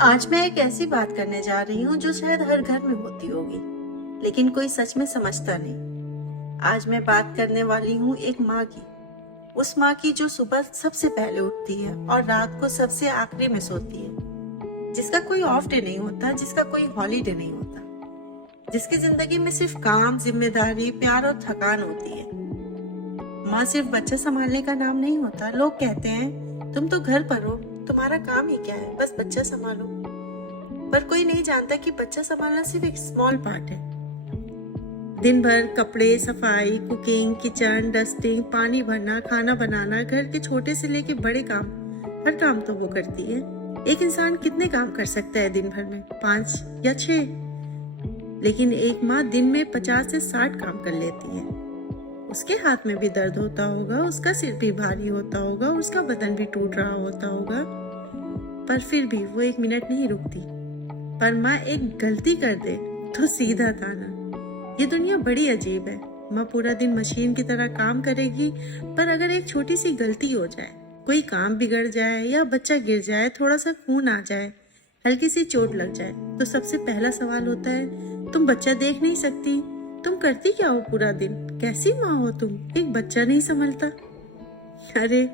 आज मैं एक ऐसी बात करने जा रही हूँ जो शायद हर घर में होती होगी, लेकिन कोई सच में समझता नहीं। आज मैं बात करने वाली हूँ एक माँ की, उस माँ की जो सुबह सबसे पहले उठती है और रात को सबसे आखिरी में सोती है, जिसका कोई ऑफ डे नहीं होता, जिसका कोई हॉलीडे नहीं होता, जिसकी जिंदगी में सिर्फ काम, जिम्मेदारी, प्यार और थकान होती है। माँ सिर्फ बच्चा संभालने का नाम नहीं होता। लोग कहते हैं तुम तो घर पर हो, तुम्हारा काम ही क्या है, बस बच्चा संभालो। पर कोई नहीं जानता कि बच्चा संभालना सिर्फ एक स्मॉल पार्ट है। दिन भर कपड़े, सफाई, कुकिंग, किचन, डस्टिंग, पानी भरना, खाना बनाना, घर के छोटे से लेके बड़े काम, हर काम तो वो करती है। एक इंसान कितने काम कर सकता है दिन भर में? 5 या 6। लेकिन एक माँ दिन में 50 से 60 काम कर लेती है। उसके हाथ में भी दर्द होता होगा, उसका सिर भी भारी होता होगा, उसका बदन भी टूट रहा होता होगा, पर फिर भी वो 1 मिनट नहीं रुकती। पर माँ एक गलती कर दे तो सीधा ताना। ये दुनिया बड़ी अजीब है। माँ पूरा दिन मशीन की तरह काम करेगी, पर अगर एक छोटी सी गलती हो जाए, कोई काम बिगड़ जाए या बच्चा गिर जाए, थोड़ा सा खून आ जाए, हल्की सी चोट लग जाए, तो सबसे पहला सवाल होता है, तुम बच्चा देख नहीं सकती? तुम करती क्या हो पूरा दिन? कैसी माँ हो तुम? एक बच्चा नहीं संभलता। अरे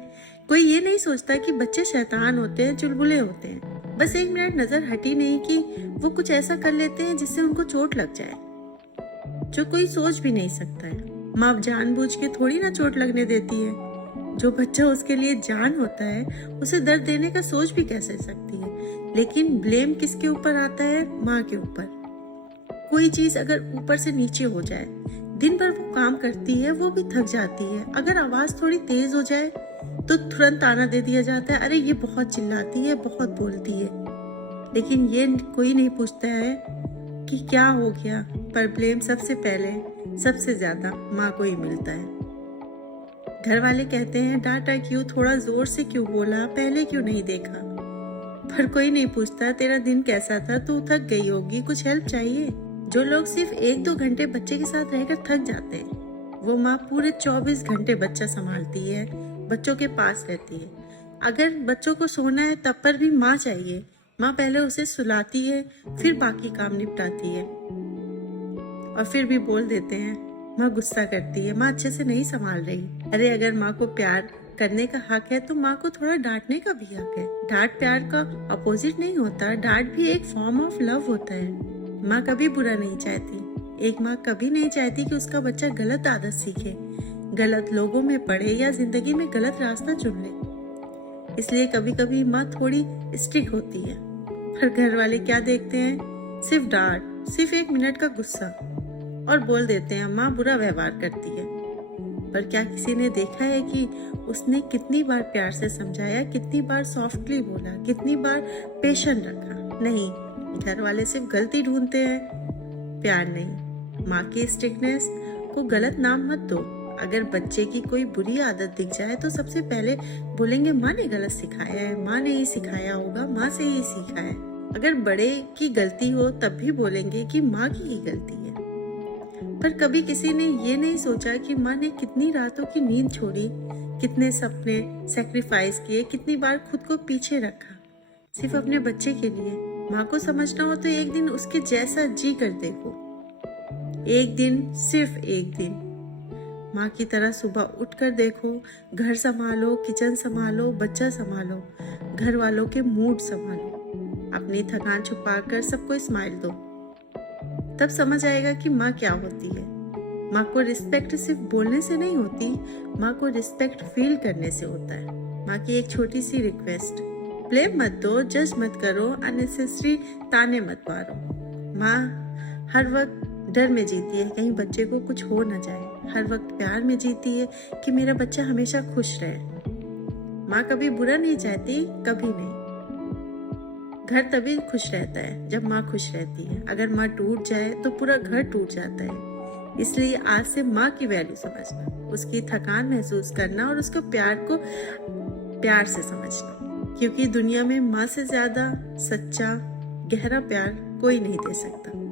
कोई ये नहीं सोचता कि बच्चे शैतान होते हैं, चुलबुले होते हैं। बस 1 मिनट नजर हटी नहीं कि वो कुछ ऐसा कर लेते हैं जिससे उनको चोट लग जाए, जो कोई सोच भी नहीं सकता है। माँ जानबूझ के थोड़ी ना चोट लगने देती है। जो बच्चा उसके लिए जान होता है, उसे दर्द देने का सोच भी कैसे सकती है। लेकिन ब्लेम किसके ऊपर आता है? माँ के ऊपर। कोई चीज अगर ऊपर से नीचे हो जाए, दिन भर वो काम करती है, वो भी थक जाती है। अगर आवाज थोड़ी तेज हो जाए तो तुरंत ताना दे दिया जाता है, अरे ये बहुत चिल्लाती है, बहुत बोलती है। लेकिन ये कोई नहीं पूछता है कि क्या हो गया। पर ब्लेम सबसे पहले, सबसे ज्यादा माँ को ही मिलता है। घर वाले कहते हैं डांटा क्यों, थोड़ा जोर से क्यों बोला, पहले क्यों नहीं देखा। पर कोई नहीं पूछता तेरा दिन कैसा था, तू थक गई होगी, कुछ हेल्प चाहिए। जो लोग सिर्फ 1-2 घंटे बच्चे के साथ रहकर थक जाते हैं, वो माँ पूरे 24 घंटे बच्चा संभालती है, बच्चों के पास रहती है। अगर बच्चों को सोना है तब पर भी माँ चाहिए। माँ पहले उसे सुलाती है, फिर बाकी काम निपटाती है। और फिर भी बोल देते हैं माँ गुस्सा करती है, माँ अच्छे से नहीं संभाल रही। अरे अगर माँ को प्यार करने का हक है तो माँ को थोड़ा डांटने का भी हक है। डांट प्यार का अपोजिट नहीं होता, डांट भी एक फॉर्म ऑफ लव होता है। माँ कभी बुरा नहीं चाहती। एक माँ कभी नहीं चाहती कि उसका बच्चा गलत आदत सीखे, गलत लोगों में पड़े या जिंदगी में गलत रास्ता चुन ले। इसलिए कभी कभी माँ थोड़ी स्ट्रिक्ट होती है। पर घर वाले क्या देखते हैं? सिर्फ डांट, सिर्फ 1 मिनट का गुस्सा, और बोल देते हैं माँ बुरा व्यवहार करती है। पर क्या किसी ने देखा है कि उसने कितनी बार प्यार से समझाया, कितनी बार सॉफ्टली बोला, कितनी बार पेशेंट रखा? नहीं, घर वाले सिर्फ गलती ढूंढते हैं, प्यार नहीं। माँ की स्ट्रिक्टनेस को गलत नाम मत दो। अगर बच्चे की कोई बुरी आदत दिख जाए तो सबसे पहले बोलेंगे माँ ने गलत सिखाया है, माँ ने ही सिखाया होगा, माँ से ही सीखा है। अगर बड़े की गलती हो तब भी बोलेंगे कि माँ की ही गलती है। पर कभी किसी ने ये नहीं सोचा कि माँ ने कितनी रातों की नींद छोड़ी, कितने सपने सैक्रिफाइस किए, कितनी बार खुद को पीछे रखा, सिर्फ अपने बच्चे के लिए। माँ को समझना हो तो एक दिन उसके जैसा जी कर देखो। एक दिन, सिर्फ एक दिन माँ की तरह सुबह उठकर देखो। घर संभालो, किचन संभालो, बच्चा संभालो, घर वालों के मूड संभालो, अपनी थकान छुपाकर सबको स्माइल दो। तब समझ आएगा कि माँ क्या होती है। माँ को रिस्पेक्ट सिर्फ बोलने से नहीं होती, माँ को रिस्पेक्ट फील करने से होता है। माँ की एक छोटी सी रिक्वेस्ट, ब्लेम मत दो, जज मत करो, अननेसेसरी ताने मत मारो। माँ हर वक्त डर में जीती है कहीं बच्चे को कुछ हो न जाए, हर वक्त प्यार में जीती है कि मेरा बच्चा हमेशा खुश रहे। माँ कभी बुरा नहीं चाहती, कभी नहीं। घर तभी खुश रहता है जब माँ खुश रहती है। अगर माँ टूट जाए तो पूरा घर टूट जाता है। इसलिए आज से माँ की वैल्यू समझना, उसकी थकान महसूस करना और उसके प्यार को प्यार से समझना। क्योंकि दुनिया में माँ से ज्यादा सच्चा, गहरा प्यार कोई नहीं दे सकता।